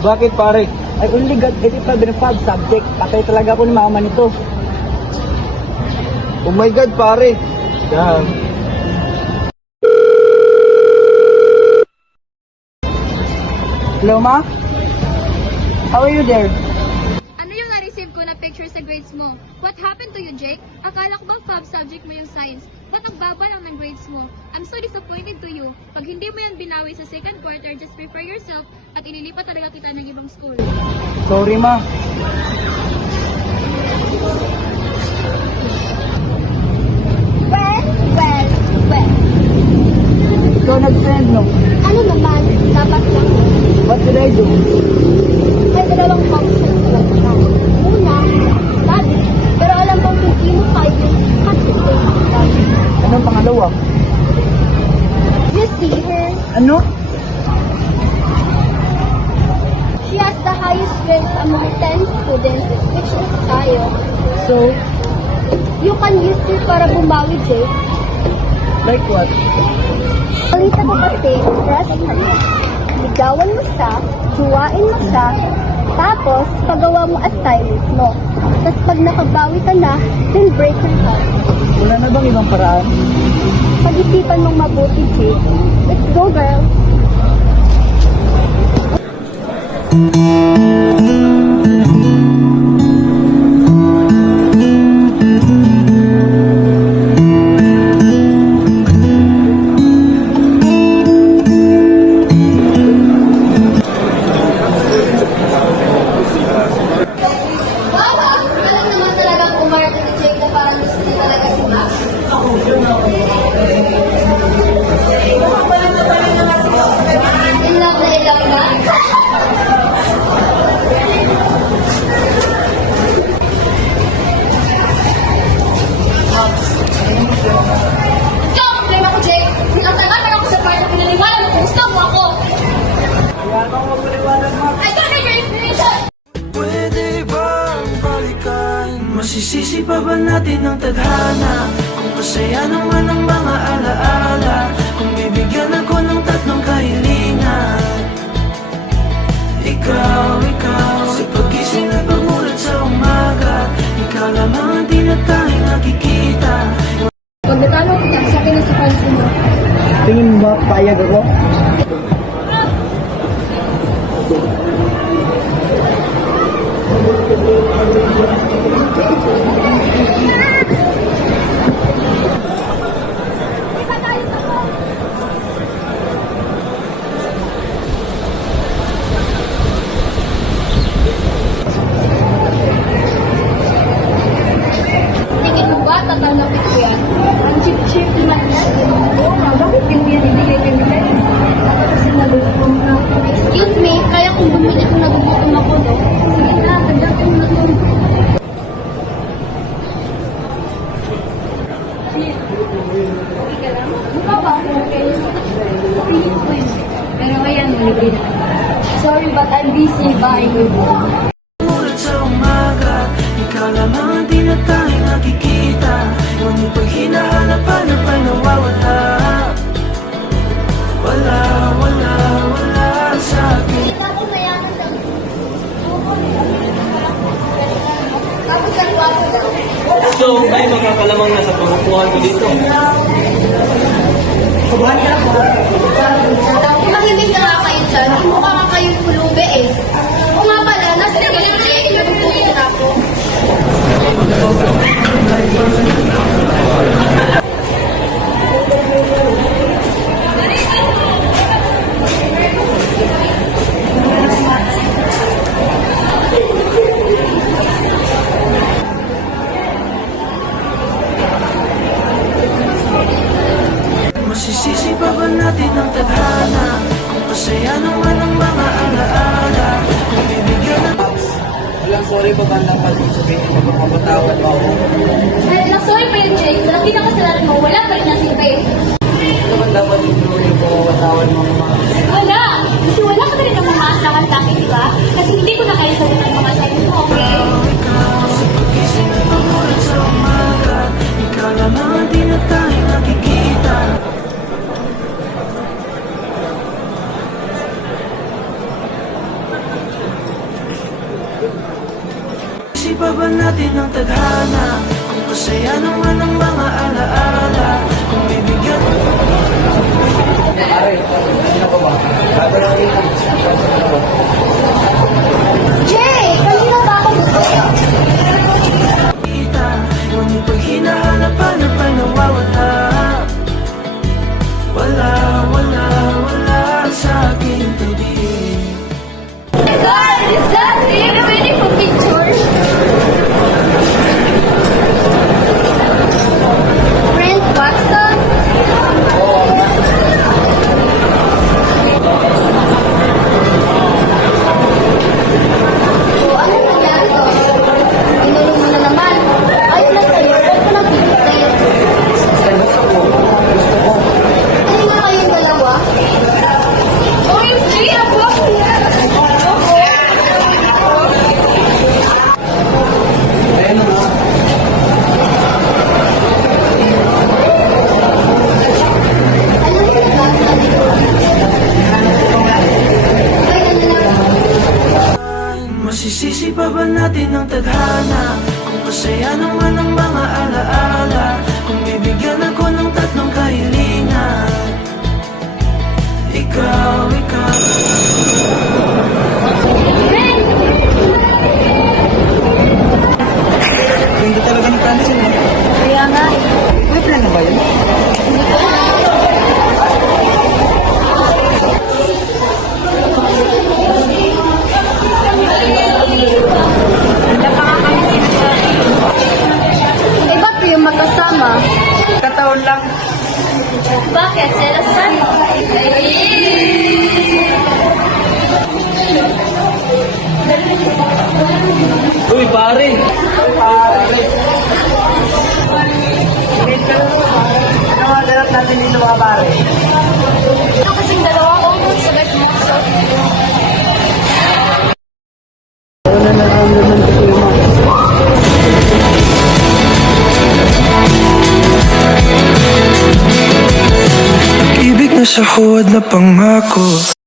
Bakit pare? I only got 85 in 5 subject. Patay talaga ako ni mama nito. Oh my God pare. Damn. Hello, ma? How are you there? Ano yung na-receive ko na picture sa grades mo? What happened to you, Jake? Akala ko bang top subject mo yung science? Ba't ang baba lang ng grades mo? I'm so disappointed to you. Pag hindi mo yan binawi sa second quarter, just prepare yourself at ililipat talaga kita ng ibang school. Sorry, ma. Well. Ikaw nag-send, no? Ano naman, dapat lang. What did I do? May dalawang options talaga na. Una, study. Pero alam kong hindi mo kaya kasi study. Anong pangalawa? You see her? Ano? She has the highest grades among 10 students, which is tayo. So, You can use it para bumawi, Jake. like what? Balita ko kasi, crush ka niya. Ligawan mo siya, juwain mo siya, tapos pagawa mo as stylist mo. Tapos pag nakabawi ka na, then break your heart. Wala na bang ibang paraan? Pag-isipan mong mabuti, Jake. Let's go, girl. Alam naman talaga kumarte ni Jake na parang gusto niya talaga si Max. In love na. Ikaw ang problema ko, Jake. Ang tagal ako sa part na pinaliwala mo kung gusto mo ako. Wala kang mapaliwanag, ma. I got your inspiration. Pwede bang balikan? Masisisi pa ba natin ang tadhana? Kung masaya naman ang mga alaala, kung bibigyan ako ng tatlong kahilingan. Ikaw, sa pagising at pagulat sa umaga, ikaw lamang ang tinatanging nakikita. Pag natanong kita, sa akin na sa pansin mo. Tingin mo ba payag ako? Tingin mo ba, tatanggapin ko yan? Ang cheap-cheap naman yan. Oo nga, bakit hindi yan ibigay kay Miguel? Dapat kasi nagugutom na. Excuse me, kaya kung bumili kung nagugutom ako, no? Sige na, tandaan mo na to. Okay ka lang? Mukha ba ako okay? Pilit ko yun. Pero ayan, libre na. Sorry, but I'm busy buying you. Pagulat sa umaga, ikaw lamang ang tinatanging nakikita. Ngunit pag hinahanap-hanap ay nawawala. Wala sa akin. Hindi ako mayaman daw. Tapos ang wapo daw. So, may makakalamang na sa pangukuhan ko dito. Mahimik na nga kayo dyan. Mukha nga kayong pulubi eh. O nga pala, nasa nagiging inubukin na ako. Masisisi pa ba natin ang tadhana? Kung masaya naman ang mga alaala, kung bibigyan ng Walang sorry pa bandang pati sabihin mo magpapatawad mo ako. Ay, sorry pa yun, Jake. Sa nakita kasalanan mo, wala pa rin nasipay. Hindi naman dapat yung tuloy ko papatawad mo mga. Wala! Kasi wala ka na rin ang mga asahan sa akin, di ba? Kasi hindi ko na kayo sagot ang mga sabi mo, okay? ikaw. Sa pagising at pagulat sa umaga, ikaw lamang ang tinatanging nakikita. Masisisi pa ba natin ang tadhana? Kung masaya naman ang mga alaala, kung bibigyan Jay! Kanina ba ako gusto? kita, ngunit pag hinahanap ay nawawala. Wala, wala, wala sa aking tabi. God, is that it? Ready for picture? Friend Watson? So, ano nangyari to? Inulong mo na naman. Ayun na sa'yo, huwag ko nang pipitin. Ano nga kayong dalawa? OMG, ang guwapo niya! Alam mo na ba, sabi ko? Ay, ano na? Masisisi pa ba natin ang tadhana? Kung masaya naman ang mga alaala, kung bibigyan ako ng tatlong kahilingan. Ikaw, ikaw. Hindi talaga napansin eh. Kaya nga, May plano ba yun? eh ba't kayo magkasama? Kataon lang. Bakit? Selas ka? Uy, pare! Ano nga ganap natin dito mga pare? Ito kasing dalawa ko kung sagat mo. So, Una na ang naman ko yung mga. Ibig na sa huwad na pangako.